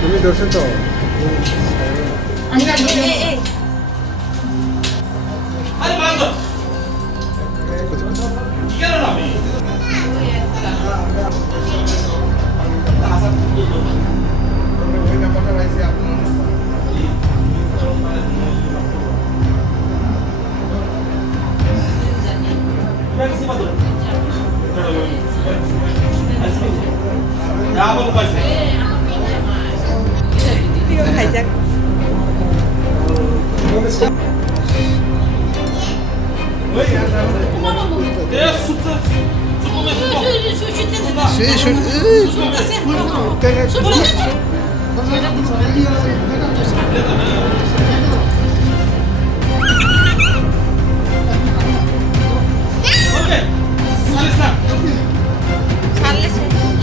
তুমি ধরছো তো Hijack.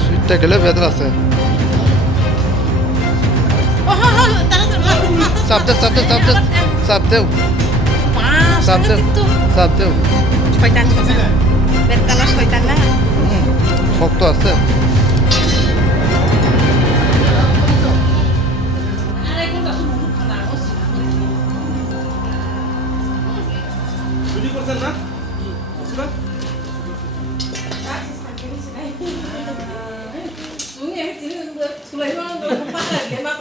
সুইটটা গেলে ভেতর আছে চাপতে চাপতে চাপতে চাপতেও চাপতেও চাপতেও শয়তান শয়তান বেতালা শয়তান না শক্ত আছে Sungai, sini, sulai banget, pasar dia